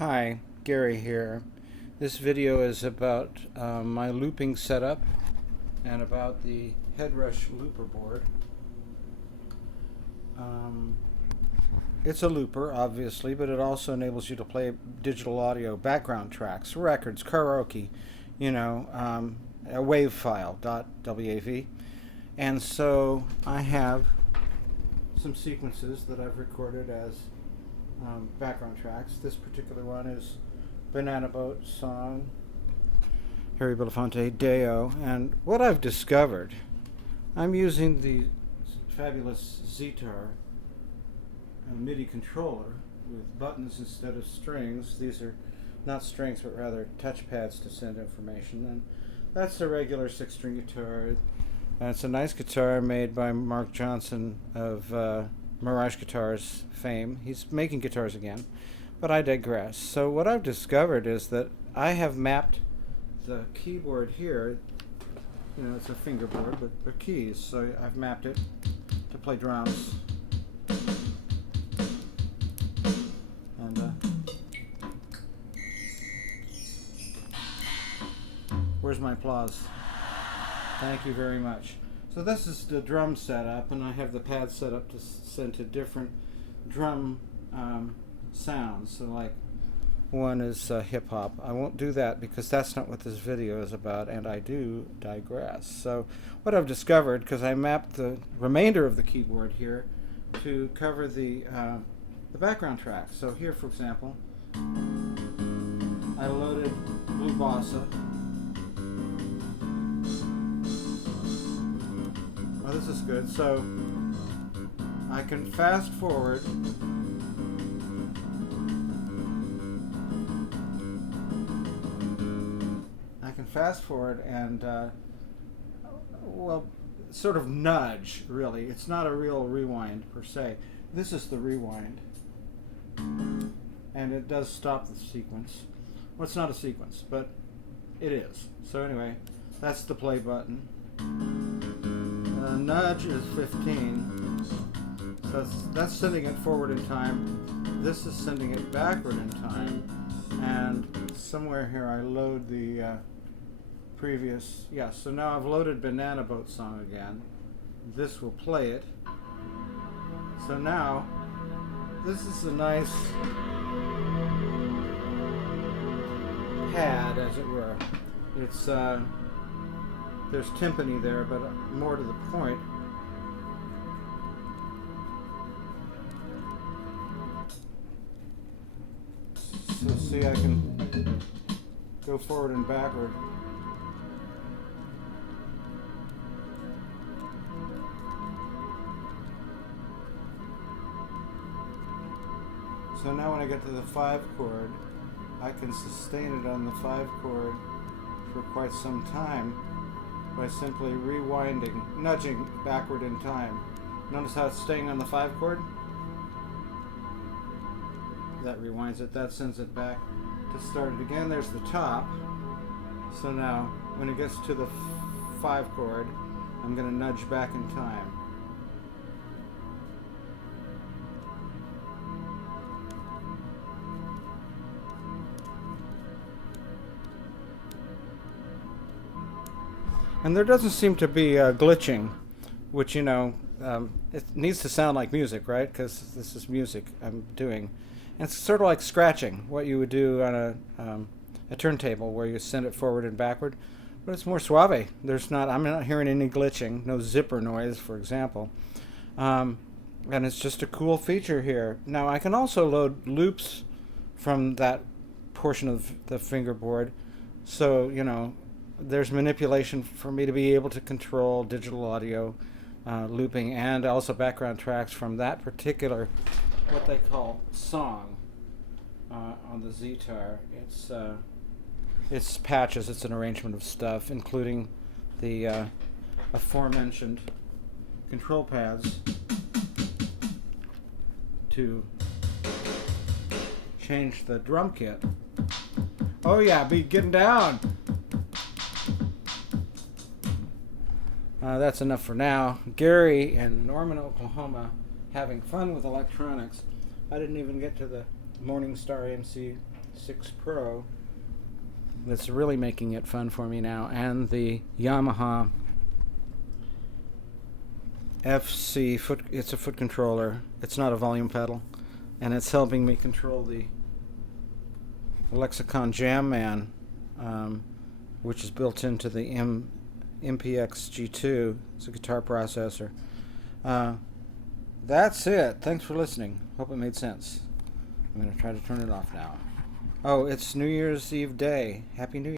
Hi, Gary here. This video is about my looping setup and about the Headrush Looperboard. It's a looper, obviously, but it also enables you to play digital audio, background tracks, records, karaoke, a WAV file, .wav. And so I have some sequences that I've recorded as background tracks. This particular one is Banana Boat Song, Harry Belafonte, Deo. And what I've discovered, I'm using the fabulous Ztar MIDI controller with buttons instead of strings. These are not strings, but rather touchpads to send information. And that's a regular 6-string guitar. It's a nice guitar made by Mark Johnson of Mirage Guitars fame. He's making guitars again, but I digress. So what I've discovered is that I have mapped the keyboard here. It's a fingerboard, but they're keys. So I've mapped it to play drums. And where's my applause? Thank you very much. So this is the drum setup, and I have the pad set up to send to different drum sounds. So like one is hip hop. I won't do that because that's not what this video is about, and I do digress. So what I've discovered, because I mapped the remainder of the keyboard here to cover the background track. So here, for example, I loaded Blue Bossa. Oh, this is good. So I can fast forward. And sort of nudge, really. It's not a real rewind per se. This is the rewind. And it does stop the sequence. Well, it's not a sequence, but it is. So anyway, that's the play button. Nudge is 15. So that's sending it forward in time. This is sending it backward in time. And somewhere here I load the previous. Yeah, so now I've loaded Banana Boat Song again. This will play it. So now this is a nice pad, as it were. It's there's timpani there, but more to the point. So see, I can go forward and backward. So now when I get to the 5 chord, I can sustain it on the 5 chord for quite some time by simply rewinding, nudging backward in time. Notice how it's staying on the 5 chord? That rewinds it. That sends it back to start it again. There's the top. So now, when it gets to the 5 chord, I'm going to nudge back in time. And there doesn't seem to be glitching, which, it needs to sound like music, right? Because this is music I'm doing. And it's sort of like scratching, what you would do on a turntable where you send it forward and backward. But it's more suave. I'm not hearing any glitching, no zipper noise, for example. And it's just a cool feature here. Now, I can also load loops from that portion of the fingerboard. So, there's manipulation for me to be able to control digital audio looping and also background tracks from that particular, what they call song on the Ztar. It's patches. It's an arrangement of stuff, including the aforementioned control pads to change the drum kit. Oh yeah, be getting down. That's enough for now. Gary in Norman, Oklahoma, having fun with electronics. I didn't even get to the Morning Star MC 6 Pro that's really making it fun for me now, and the Yamaha FC foot. It's a foot controller. It's not a volume pedal, and it's helping me control the Lexicon Jamman, which is built into the MPX G2. It's a guitar processor. That's it. Thanks for listening. Hope it made sense. I'm going to try to turn it off now. Oh, it's New Year's Eve day. Happy New Year.